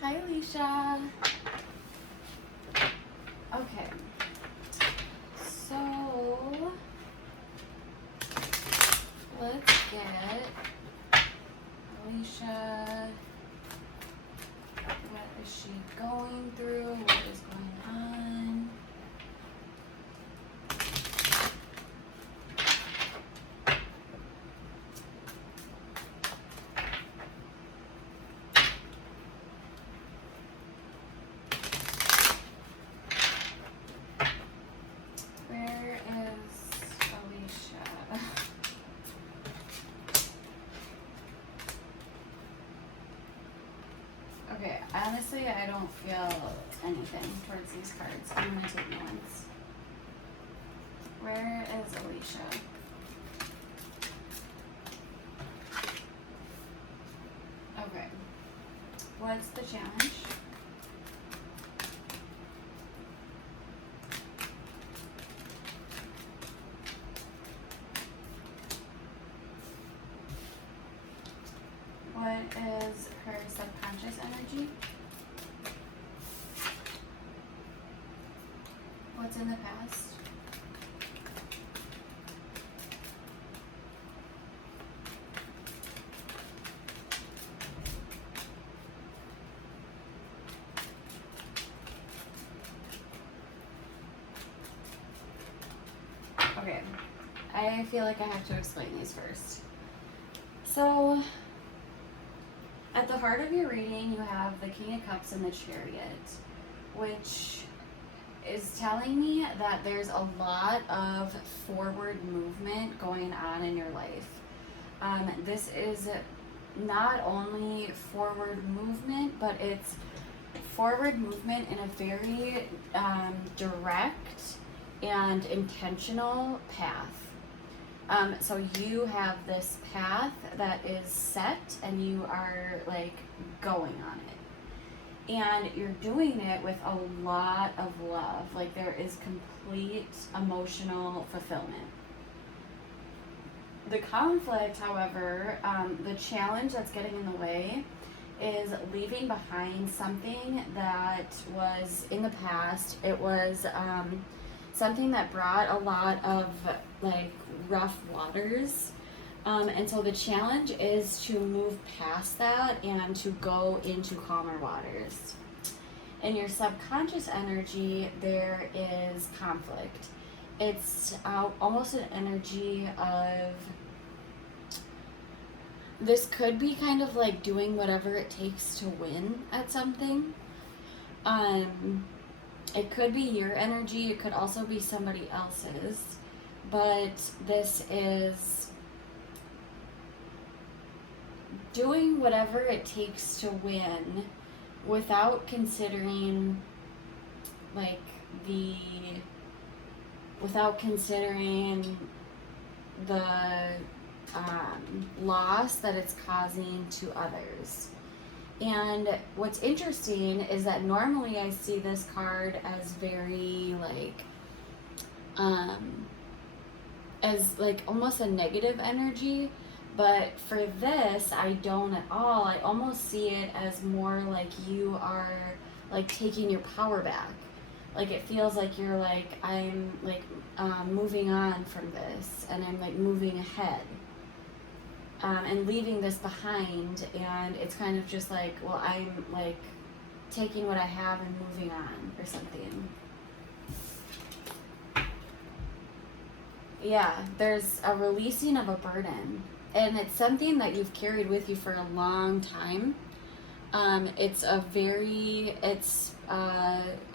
Hi, Alicia. Okay. So, let's get Alicia. What is she going through? What is going on? Where is Alicia? Okay, honestly, I don't feel anything towards these cards. I'm going to take notes. Where is Alicia? Okay. What's the challenge? What is her subconscious energy? What's in the past? Okay, I feel like I have to explain these first. So, at the heart of your reading, you have the King of Cups and the Chariot, which is telling me that there's a lot of forward movement going on in your life. This is not only forward movement, but it's forward movement in a very direct and intentional path. So you have this path that is set and you are like going on it. And you're doing it with a lot of love. Like there is complete emotional fulfillment. The conflict, however, the challenge that's getting in the way is leaving behind something that was in the past. It was something that brought a lot of like rough waters. And so the challenge is to move past that and to go into calmer waters. In your subconscious energy, there is conflict. It's almost an energy of, this could be kind of like doing whatever it takes to win at something. It could be your energy, it could also be somebody else's, but this is doing whatever it takes to win without considering the loss that it's causing to others. And what's interesting is that normally I see this card as very as almost a negative energy, but for this I don't at all. I almost see it as more like you are taking your power back. Like it feels like you're I'm moving on from this and I'm moving ahead. And leaving this behind, and it's kind of just well, I'm taking what I have and moving on or something. Yeah, there's a releasing of a burden, and it's something that you've carried with you for a long time. It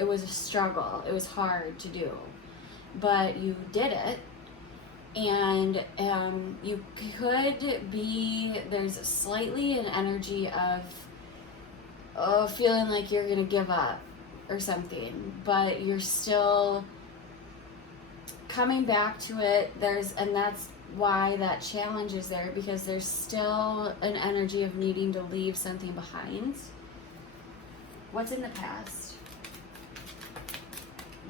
was a struggle. It was hard to do, but you did it. And you could be, there's slightly an energy of feeling like you're gonna give up or something, but you're still coming back to it. And that's why that challenge is there, because there's still an energy of needing to leave something behind. What's in the past?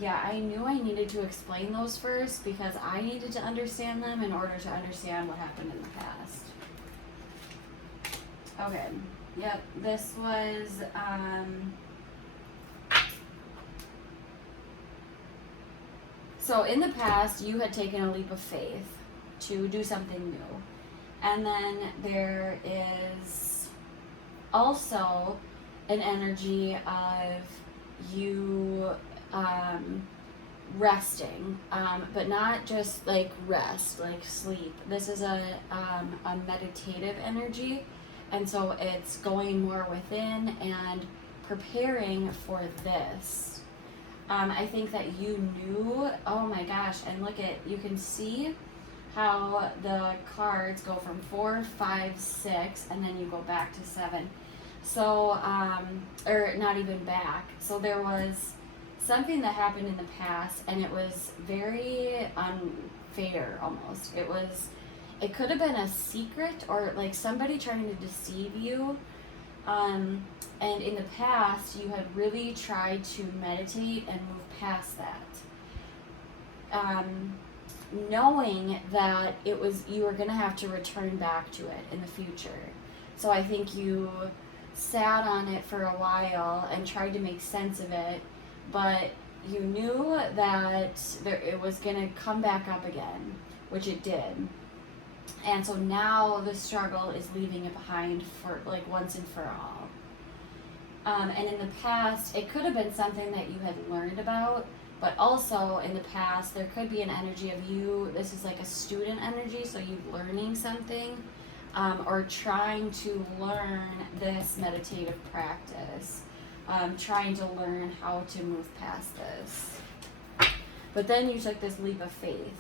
Yeah, I knew I needed to explain those first because I needed to understand them in order to understand what happened in the past. Okay. Yep, this was, so in the past, you had taken a leap of faith to do something new. And then there is also an energy of you resting, but not just like rest, like sleep. This is a meditative energy, and so it's going more within and preparing for this. I think that you knew, oh my gosh, and look at, you can see how the cards go from 4, 5, 6, and then you go back to 7. So, or not even back. So there was something that happened in the past, and it was very unfair almost. It could have been a secret or like somebody trying to deceive you. And in the past, you had really tried to meditate and move past that. Knowing that you were going to have to return back to it in the future. So I think you sat on it for a while and tried to make sense of it, but you knew that it was going to come back up again, which it did. And so now the struggle is leaving it behind for like once and for all. And in the past, it could have been something that you had learned about, but also in the past, there could be an energy of you, this is like a student energy, so you learning something, or trying to learn this meditative practice, trying to learn how to move past this. But then you took this leap of faith.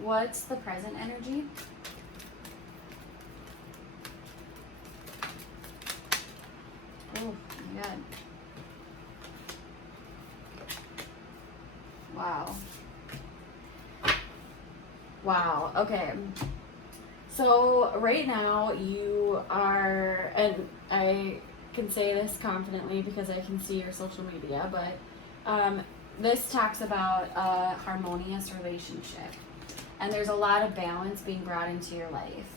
What's the present energy? Oh my God. Wow. Wow. Okay. So right now you are, and I can say this confidently because I can see your social media, but this talks about a harmonious relationship. And there's a lot of balance being brought into your life.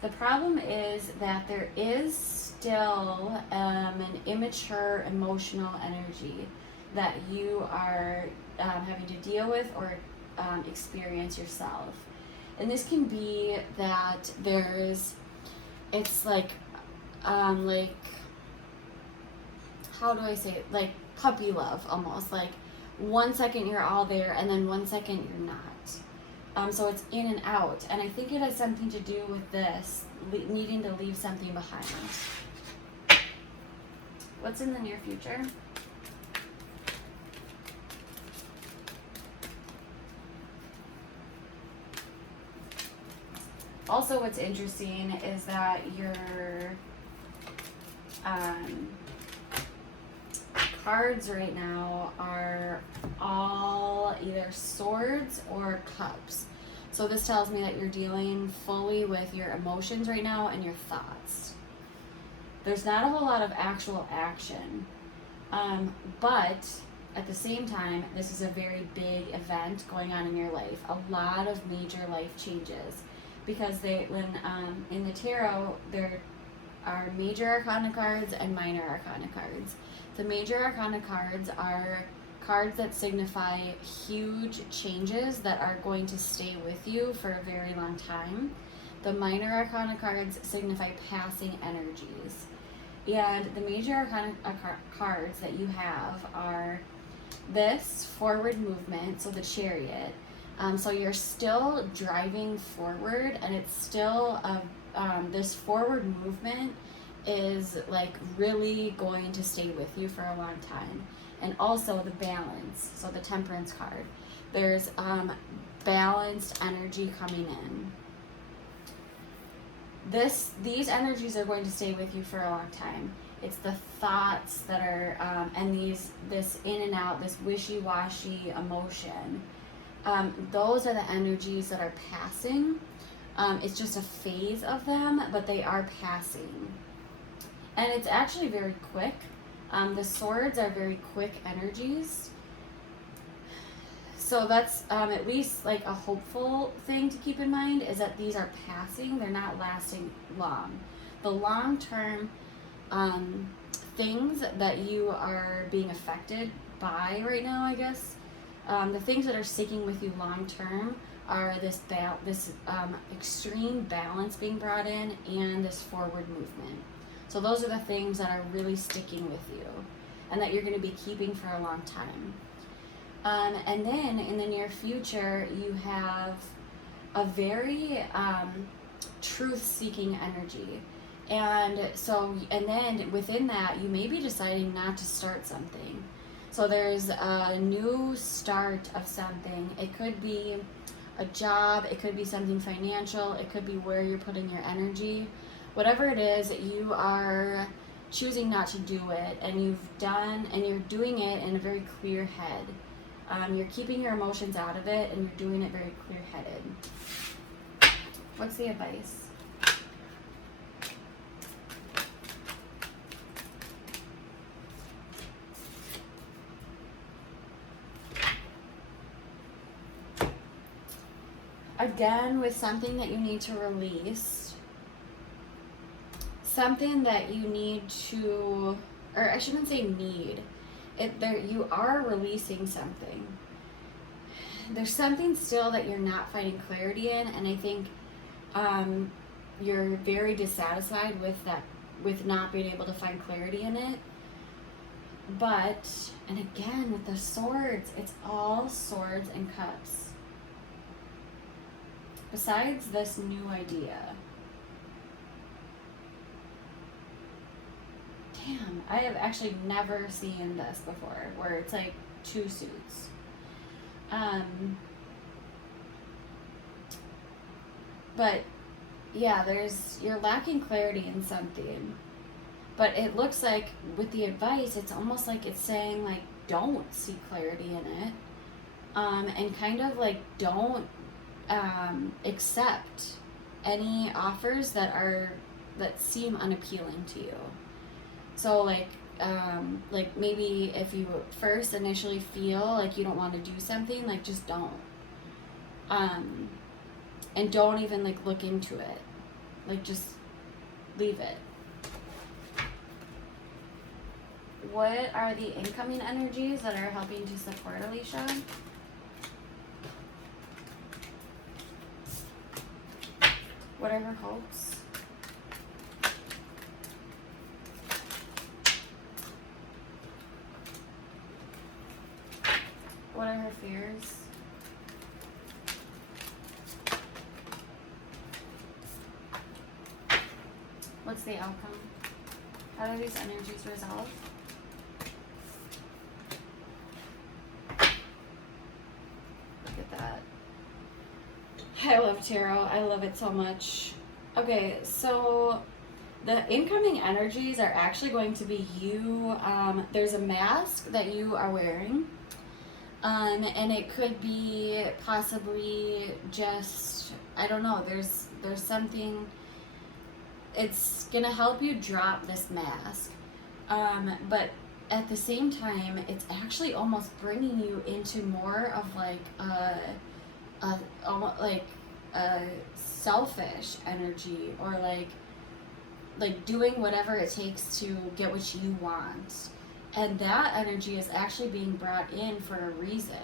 The problem is that there is still an immature emotional energy that you are having to deal with or experience yourself. And this can be that it's like, how do I say it? Like puppy love almost. Like 1 second you're all there and then 1 second you're not. So it's in and out. And I think it has something to do with this, needing to leave something behind. What's in the near future? Also, what's interesting is that your cards right now are all either swords or cups. So this tells me that you're dealing fully with your emotions right now and your thoughts. There's not a whole lot of actual action, but at the same time, this is a very big event going on in your life. A lot of major life changes, because in the tarot, there are major arcana cards and minor arcana cards. The major arcana cards are cards that signify huge changes that are going to stay with you for a very long time. The minor arcana cards signify passing energies. And the major arcana cards that you have are this forward movement, so the Chariot. So you're still driving forward, and it's still this forward movement is like really going to stay with you for a long time. And also the balance, so the Temperance card. There's balanced energy coming in. These energies are going to stay with you for a long time. It's the thoughts that are, and this in and out, this wishy-washy emotion. Those are the energies that are passing. It's just a phase of them, but they are passing. And it's actually very quick. The swords are very quick energies. So that's at least like a hopeful thing to keep in mind, is that these are passing, they're not lasting long. the long-term things that you are being affected by right now, I guess, the things that are sticking with you long-term are this extreme balance being brought in and this forward movement. So those are the things that are really sticking with you and that you're going to be keeping for a long time. And then in the near future, you have a very truth-seeking energy. And then within that, you may be deciding not to start something. So there's a new start of something. It could be a job, it could be something financial, it could be where you're putting your energy. Whatever it is, you are choosing not to do it, and you're doing it in a very clear head. You're keeping your emotions out of it, and you're doing it very clear-headed. What's the advice? Again, with something that you need to release, something that you need to, or I shouldn't say need, you are releasing something. There's something still that you're not finding clarity in, and I think you're very dissatisfied with that, with not being able to find clarity in it. But, and again, with the swords, it's all swords and cups. Besides this new idea. Damn, I have actually never seen this before, where it's like two suits. But yeah, you're lacking clarity in something. But it looks like with the advice, it's almost like it's saying like, don't see clarity in it. And kind of like don't accept any offers that seem unappealing to you. So like maybe if you first initially feel like you don't want to do something, like just don't. And don't even like look into it. Like just leave it. What are the incoming energies that are helping to support Alicia? What are her hopes? What are her fears? What's the outcome? How do these energies resolve? Look at that. I love tarot. I love it so much. Okay, so the incoming energies are actually going to be you. There's a mask that you are wearing. And it could be possibly just, I don't know, there's something, it's gonna help you drop this mask. But at the same time, it's actually almost bringing you into more of like a selfish energy, or like doing whatever it takes to get what you want. And that energy is actually being brought in for a reason.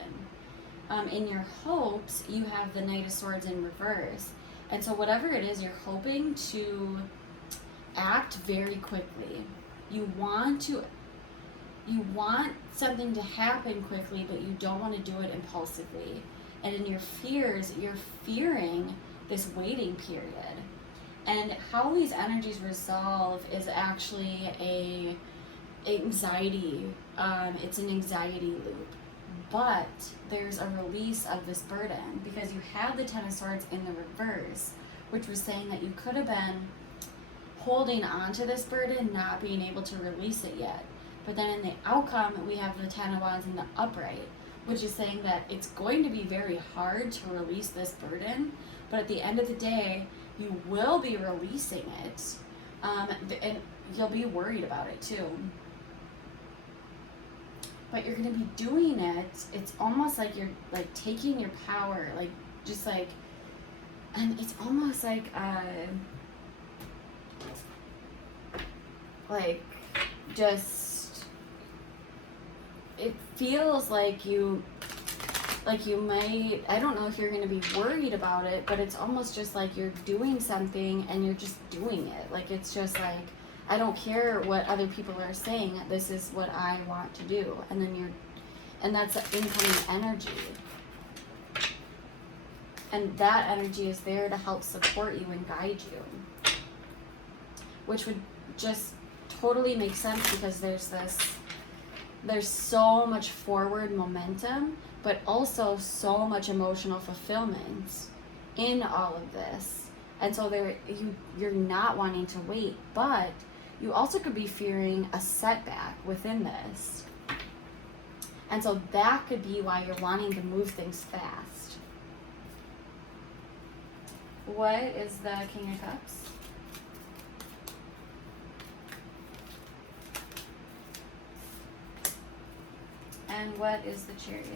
In your hopes, you have the Knight of Swords in reverse. And so whatever it is, you're hoping to act very quickly. You want something to happen quickly, but you don't want to do it impulsively. And in your fears, you're fearing this waiting period. And how these energies resolve is actually anxiety. It's an anxiety loop. But there's a release of this burden, because you have the Ten of Swords in the reverse, which was saying that you could have been holding on to this burden, not being able to release it yet. But then in the outcome, we have the Ten of Wands in the upright, which is saying that it's going to be very hard to release this burden, but at the end of the day, you will be releasing it, and you'll be worried about it too. But you're going to be doing it, it's almost like you're like taking your power, like just like, and it's almost like like, just, it feels like you might, I don't know if you're going to be worried about it, but it's almost just like you're doing something and you're just doing it. Like, it's just like, I don't care what other people are saying, this is what I want to do. And then and that's incoming energy. And that energy is there to help support you and guide you. Which would just totally make sense, because there's so much forward momentum, but also so much emotional fulfillment in all of this. And so you're not wanting to wait, but you also could be fearing a setback within this. And so that could be why you're wanting to move things fast. What is the King of Cups? And what is the Chariot?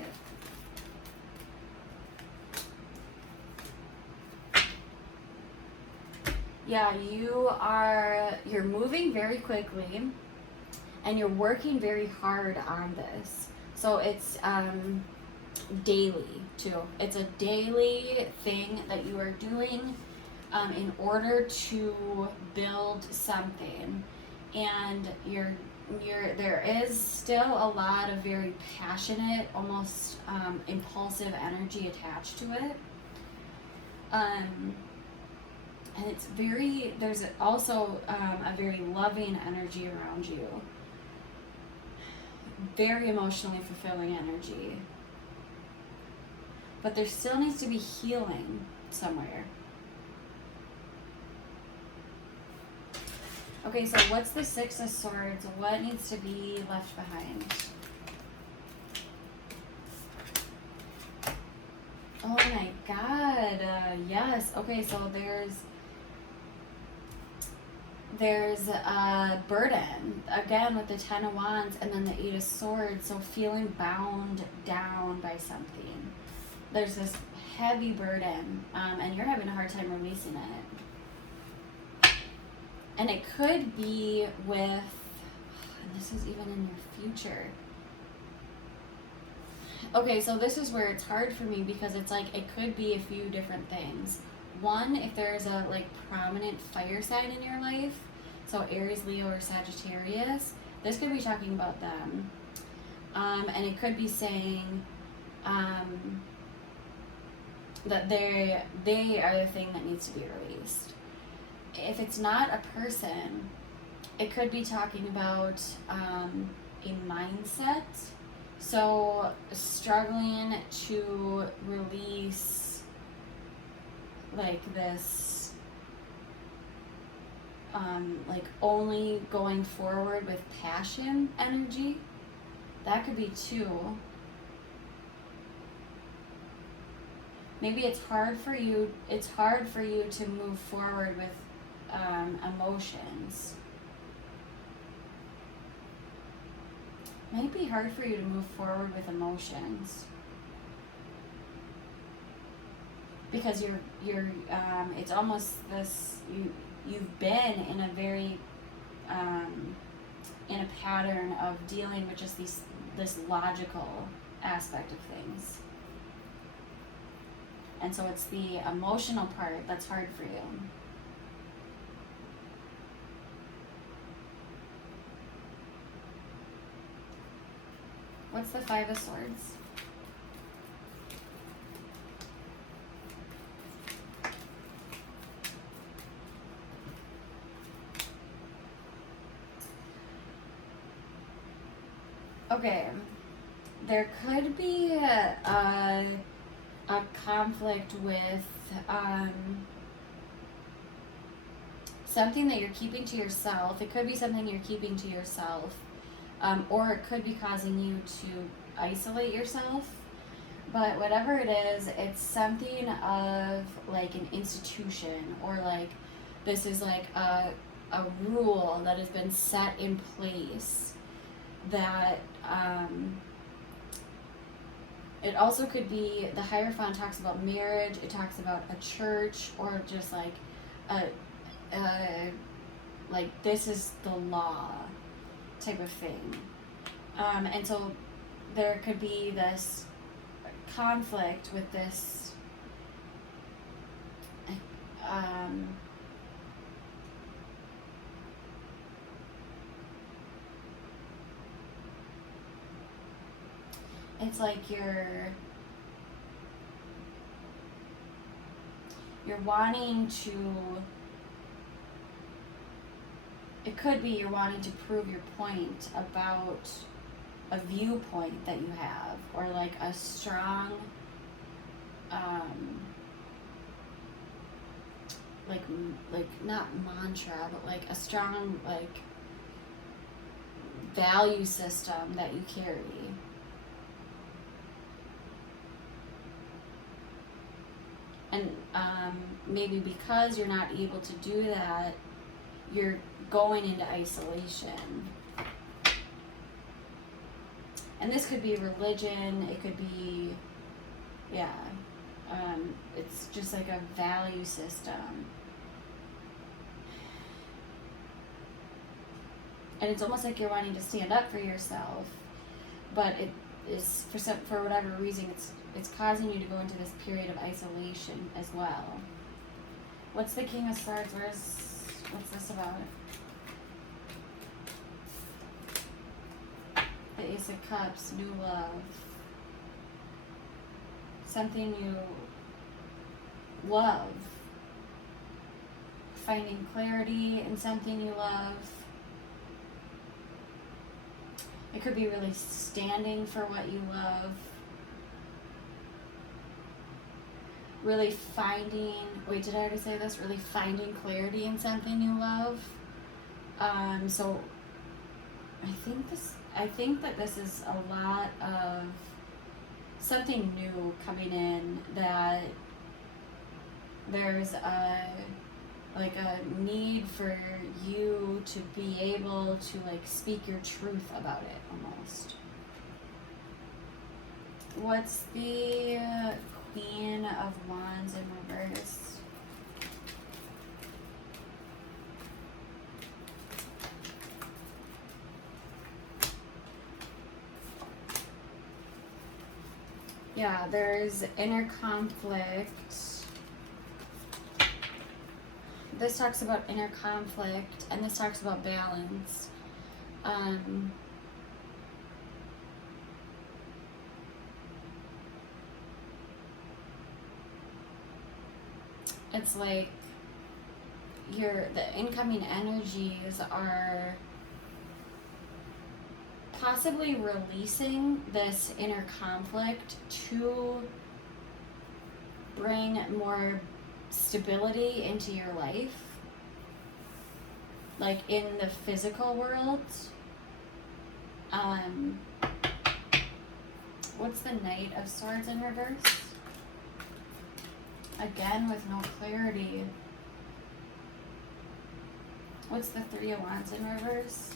Yeah, you're moving very quickly and you're working very hard on this. So it's daily too. It's a daily thing that you are doing in order to build something. And there is still a lot of very passionate, almost impulsive energy attached to it. And there's also a very loving energy around you. Very emotionally fulfilling energy. But there still needs to be healing somewhere. Okay, so what's the Six of Swords? What needs to be left behind? Oh my God, yes. Okay, so there's a burden, again with the Ten of Wands and then the Eight of Swords, so feeling bound down by something. There's this heavy burden, and you're having a hard time releasing it. And it could be with, and this is even in your future. Okay, so this is where it's hard for me, because it's like it could be a few different things. One, if there's a prominent fire sign in your life, so Aries, Leo, or Sagittarius, this could be talking about them. And it could be saying that they are the thing that needs to be released. If it's not a person, it could be talking about a mindset. So struggling to release this only going forward with passion energy. That could be two. Maybe it's hard for you to move forward with emotions. Might be hard for you to move forward with emotions. Because it's almost this, you've been in a very, in a pattern of dealing with just this logical aspect of things. And so it's the emotional part that's hard for you. What's the Five of Swords? Okay, there could be a conflict with something that you're keeping to yourself. It could be something you're keeping to yourself, or it could be causing you to isolate yourself. But whatever it is, it's something of an institution, or this is a rule that has been set in place that it also could be, the Hierophant talks about marriage, it talks about a church, or just like this is the law type of thing. And so there could be this conflict with this it's like you're wanting to, it could be you're wanting to prove your point about a viewpoint that you have, or like a strong like not mantra, but like a strong like value system that you carry. And maybe because you're not able to do that, you're going into isolation. And this could be religion, it could be, yeah, it's just like a value system. And it's almost like you're wanting to stand up for yourself, but it is, for whatever reason, it's causing you to go into this period of isolation as well. What's the King of Swords? What's this about? The Ace of Cups, new love. Something you love. Finding clarity in something you love. It could be really standing for what you love. Really finding, wait, did I already say this? Really finding clarity in something you love. So I think that this is a lot of something new coming in, that there's a need for you to be able to like speak your truth about it almost. What's the Queen of Wands in reverse? Yeah, there's inner conflict. This talks about inner conflict, and this talks about balance. It's like the incoming energies are possibly releasing this inner conflict to bring more stability into your life, like in the physical world. What's the Knight of Swords in reverse? Again, with no clarity. What's the Three of Wands in reverse?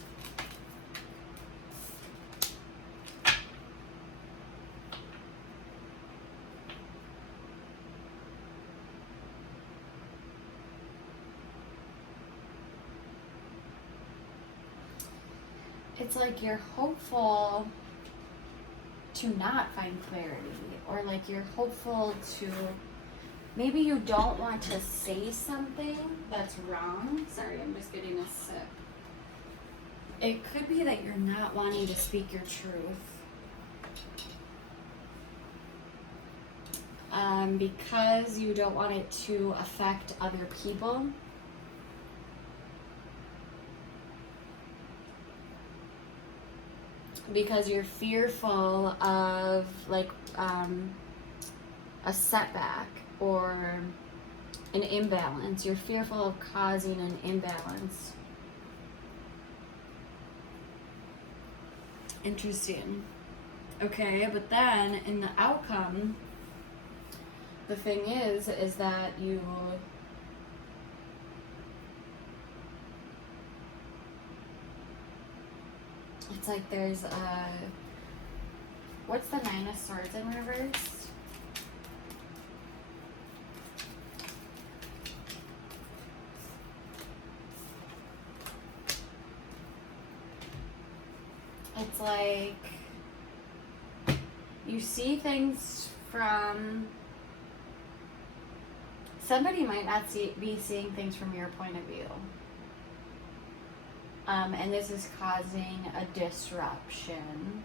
It's like you're hopeful to not find clarity, or like you're hopeful to, maybe you don't want to say something that's wrong. Sorry, I'm just getting a sip. It could be that you're not wanting to speak your truth. Because you don't want it to affect other people. Because you're fearful of like a setback or an imbalance. You're fearful of causing an imbalance. Interesting. Okay, but then in the outcome, the thing is that you it's like there's a, what's the Nine of Swords in reverse? It's like you see things from somebody might not be seeing things from your point of view. And this is causing a disruption.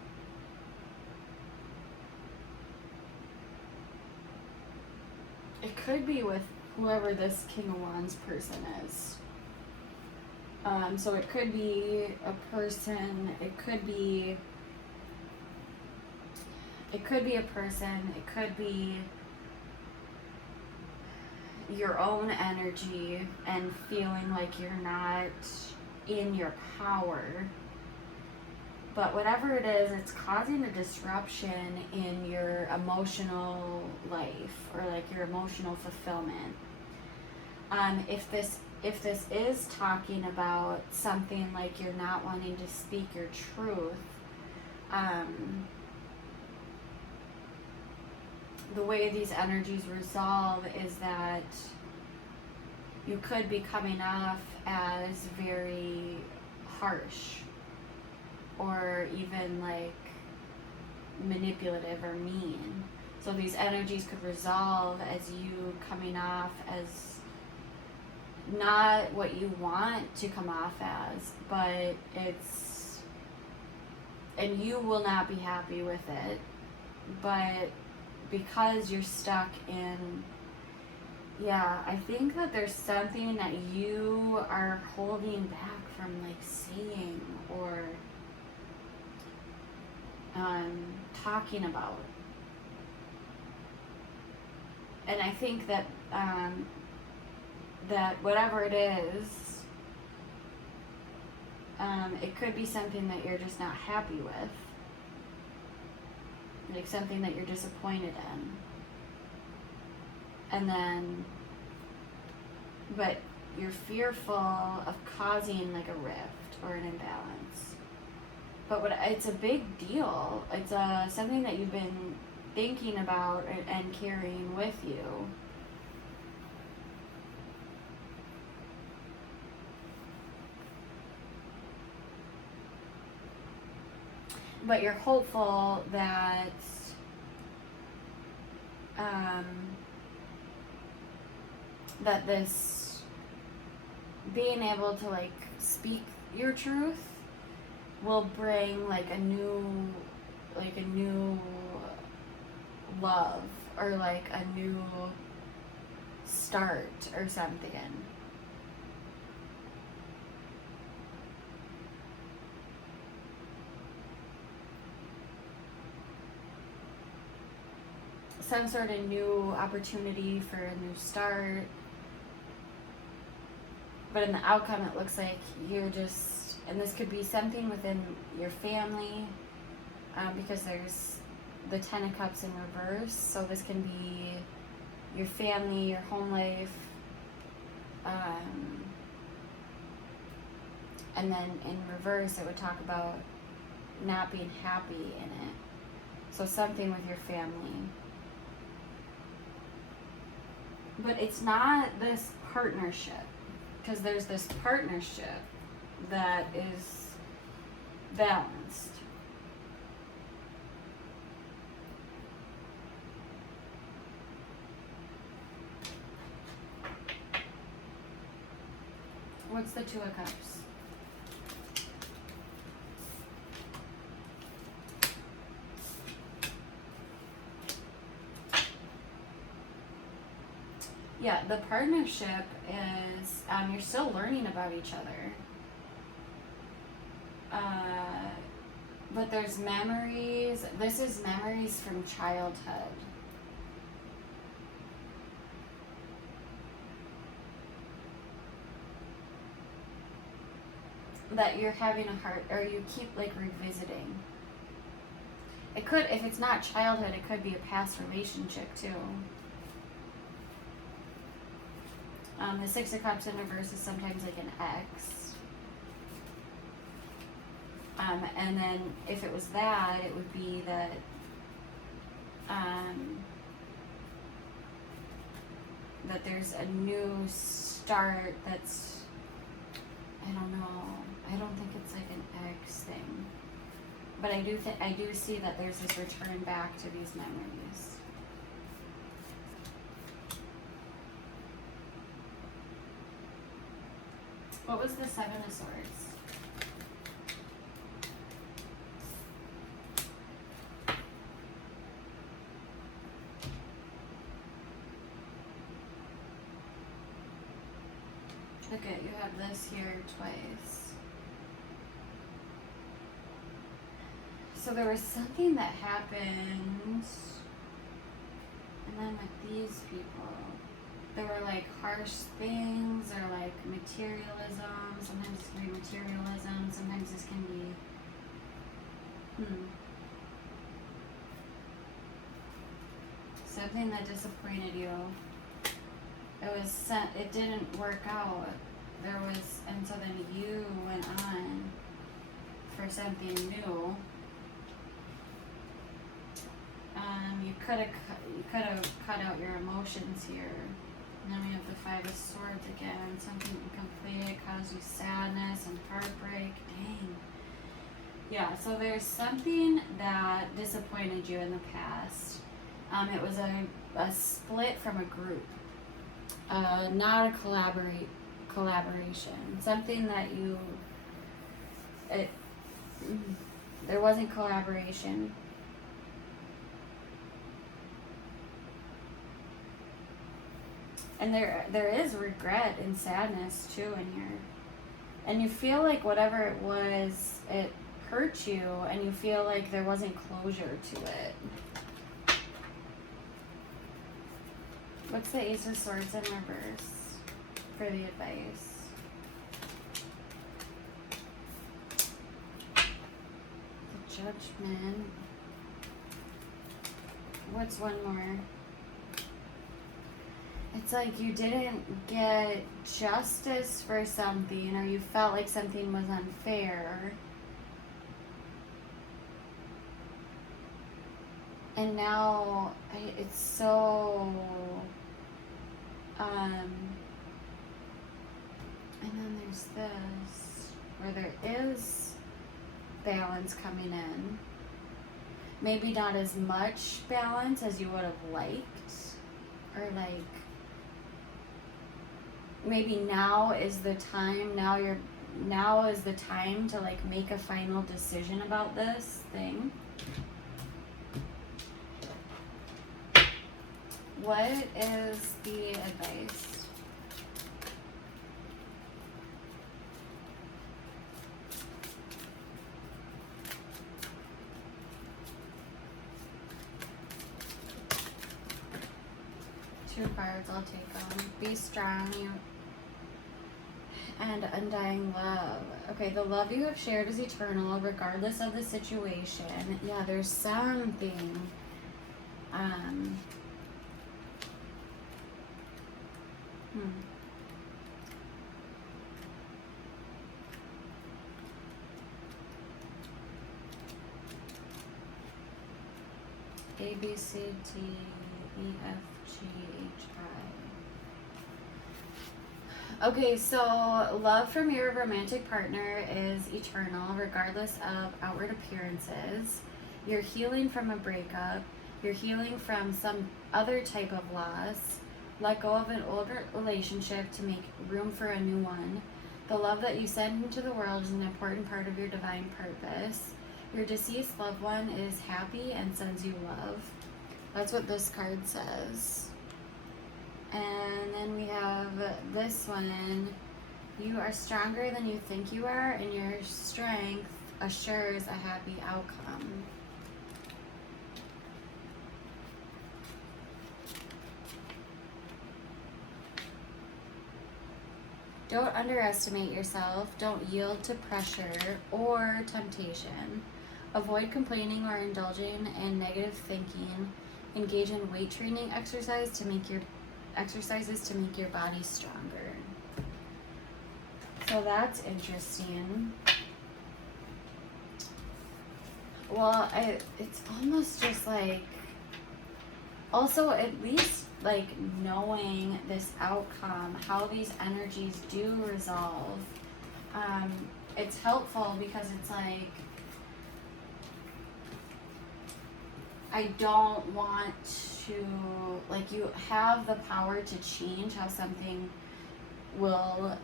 It could be with whoever this King of Wands person is. So it could be a person, it could be a person, it could be your own energy and feeling like you're not in your power. But whatever it is, it's causing a disruption in your emotional life or like your emotional fulfillment. If this is talking about something like you're not wanting to speak your truth, the way these energies resolve is that you could be coming off as very harsh or even like manipulative or mean. So these energies could resolve as you coming off as not what you want to come off as, but it's, and you will not be happy with it, but because you're stuck in, I think that there's something that you are holding back from like saying or talking about. And I think that that whatever it is, it could be something that you're just not happy with, like something that you're disappointed in. And then, but you're fearful of causing like a rift or an imbalance. But it's a big deal. It's something that you've been thinking about and carrying with you. But you're hopeful that that this being able to like speak your truth will bring like a new love or like a new start or something. Some sort of new opportunity for a new start. But in the outcome, it looks like you're just, and this could be something within your family, because there's the Ten of Cups in reverse. So this can be your family, your home life, and then in reverse, it would talk about not being happy in it. So something with your family. But it's not this partnership, because there's this partnership that is balanced. What's the Two of Cups? Yeah, the partnership is, you're still learning about each other. But there's memories. This is memories from childhood. That you're having a heart, or you keep like revisiting. It could, if it's not childhood, it could be a past relationship too. The Six of Cups in reverse is sometimes like an ex. And then if it was that, it would be that that there's a new start that's, I don't know, I don't think it's like an ex thing. But I do see that there's this return back to these memories. What was the Seven of Swords? Okay, you have this here twice. So there was something that happened, and then like these people, there were like harsh things or like materialism. Sometimes this can be materialism, sometimes this can be something that disappointed you. It didn't work out. And so then you went on for something new. You could have cut out your emotions here. And then we have the Five of Swords again. Something completed caused you sadness and heartbreak. Dang. Yeah, so there's something that disappointed you in the past. It was a split from a group. Not a collaboration. Something that there wasn't collaboration. And there is regret and sadness too in here. And you feel like whatever it was, it hurt you, and you feel like there wasn't closure to it. What's the Ace of Swords in reverse for the advice? The Judgment. What's one more? It's like you didn't get justice for something, or you felt like something was unfair. And now it's so, and then there's this, where there is balance coming in. Maybe not as much balance as you would have liked, or like, maybe now is the time, now is the time to like make a final decision about this thing. What is the advice? Two cards, I'll take them. Be strong, and undying love. Okay, the love you have shared is eternal, regardless of the situation. Yeah, there's something. A, B, C, D, E, F, G, H, I. Okay, so love from your romantic partner is eternal, regardless of outward appearances. You're healing from a breakup. You're healing from some other type of loss. Let go of an older relationship to make room for a new one. The love that you send into the world is an important part of your divine purpose. Your deceased loved one is happy and sends you love. That's what this card says. And then we have this one. You are stronger than you think you are, and your strength assures a happy outcome. Don't underestimate yourself. Don't yield to pressure or temptation. Avoid complaining or indulging in negative thinking. Engage in weight training exercises to make your body stronger. So that's interesting. Well, it's almost just like, also at least like knowing this outcome, how these energies do resolve, it's helpful because it's like I don't want to, like, you have the power to change how something will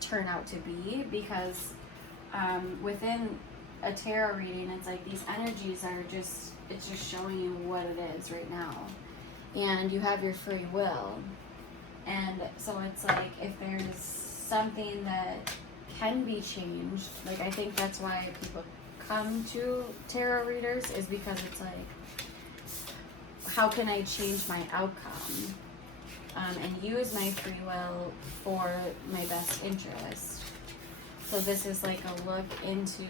turn out to be, because within a tarot reading, it's like these energies are just, it's just showing you what it is right now. And you have your free will. And so it's like, if there's something that can be changed, like, I think that's why people come to tarot readers, is because it's like, how can I change my outcome? And use my free will for my best interest. So this is like a look into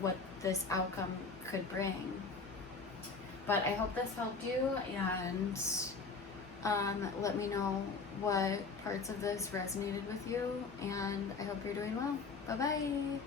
what this outcome could bring. But I hope this helped you, and let me know what parts of this resonated with you, and I hope you're doing well. Bye-bye.